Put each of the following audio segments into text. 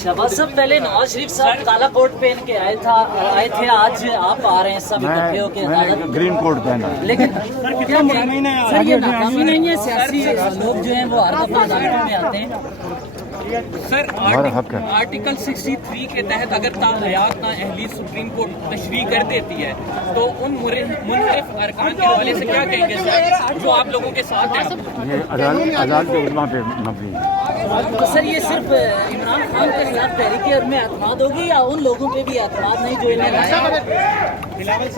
शहबाज साहब, पहले नवाज शरीफ साहब काला कोट पहन के आए थे, आज आप आ रहे हैं सब इकट्ठे होके अदालत, ग्रीन कोट पहना। लेकिन क्या सर ये नाकामी नहीं है? सियासी लोग जो हैं वो हर दफा अदालतों में आते हैं। सर आर्टिकल 63 के तहत अगर ताहयात नाअहली सुप्रीम कोर्ट तशरीह कर देती है तो उन मुनहरिफ अरकान के हवाले से क्या कहेंगे सर, जो आप लोगों के साथ हैं? ये अदालत के उलमा पे मबनी है। तो सर ये सिर्फ इमरान खान के खिलाफ तहरीक में एतमाद होगी या उन लोगों पे भी एतमाद नहीं जो इन्हें बिलावल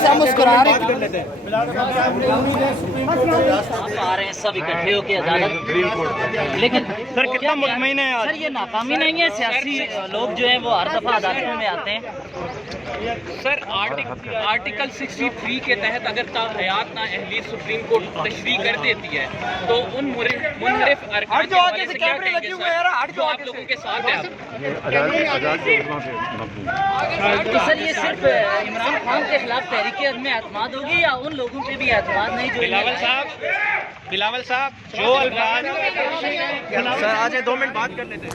साहब मुस्कुरा रहे हैं। आप आ रहे हैं सब इकट्ठे होके अदालत, लेकिन सर कितना मुतमईन है सर ये नाकामी नहीं है? सियासी लोग जो हैं वो हर दफा अदालतों में आते हैं। सर आर्टिकल 63 के तहत अगर ताहयात नाअहली सुप्रीम कोर्ट तशरीह कर देती है तो उन मुनहरिफ अरकान के हवाले से क्या कहेंगे सर, जो आप लोगों के साथ हैं? ये अदालत के उलमा पे मबनी है। तो सर ये सिर्फ इमरान खान के खिलाफ तहरीक में एतमाद होगी या उन लोगों पे भी एतमाद नहीं जो बिलावल साहब जो अल्फाज सर आज 2 मिनट बात कर लेते हैं।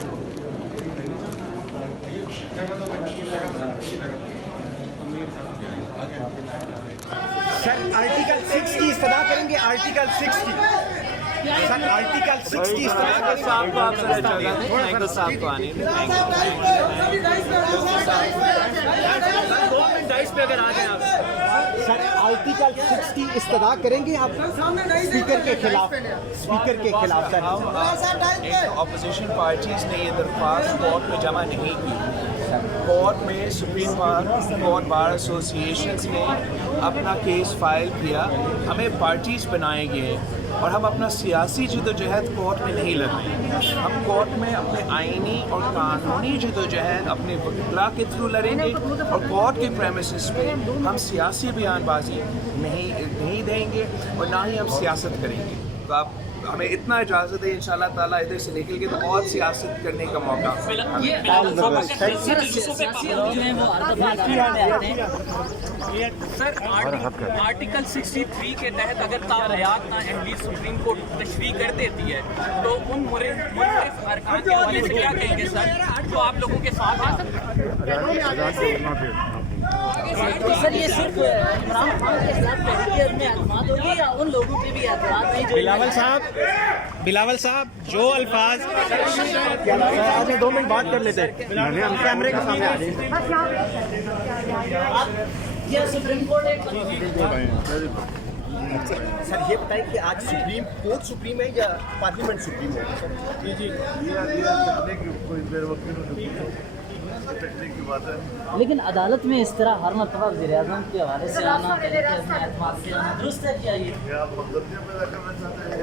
सर आर्टिकल 6 की इस्तदा करेंगे। आर्टिकल 6 की सर आर्टिकल 6 की इस्तदा साहब को आप साहब को आने पे अगर आ जाए सर आर्टिकल 6 की इस्तदा करेंगे आप स्पीकर के खिलाफ सर। अपोजिशन पार्टीज ने ये दरख्वास्त कोर्ट में जमा नहीं की। कोर्ट में सुप्रीम कोर्ट बार एसोसिएशंस ने अपना केस फाइल किया, हमें पार्टीज बनाए गए और हम अपना सियासी जदोजहद कोर्ट में नहीं लड़ रहे। हम कोर्ट में अपने आइनी और कानूनी जदोजहद अपने वकीला के थ्रू लड़ेंगे और कोर्ट के प्रेमिसेस पे हम सियासी बयानबाजी नहीं देंगे और ना ही हम सियासत करेंगे। तो आप हमें इतना इजाज़त है, इंशाल्लाह ताला इधर से निकल के तो और सियासत करने का मौका सर आर्टिकल 63 के तहत अगर ताहयात नाअहली सुप्रीम कोर्ट तशरीह कर देती है तो उन मुनहरिफ अरकान के हवाले से क्या कहेंगे सर, जो आप लोगों के साथ हैं? तो सर ये सिर्फ इमरान खान के खिलाफ तहरीक में एतमाद होगी या उन लोगों पे भी एतमाद नहीं जो बिलावल साहब जो अल्फाज आज 2 मिनट बात कर लेते हैं। कैमरे के सामने आ ये सुप्रीम कोर्ट एक सर ये बताएं कि आज सुप्रीम कोर्ट सुप्रीम है या पार्लियामेंट सुप्रीम है? लेकिन अदालत में इस तरह हर मरतबा वज़ीर आज़म के हवाले से आना, एतमाद से आना दुरुस्त है क्या? ये पैदा करना चाहते हैं।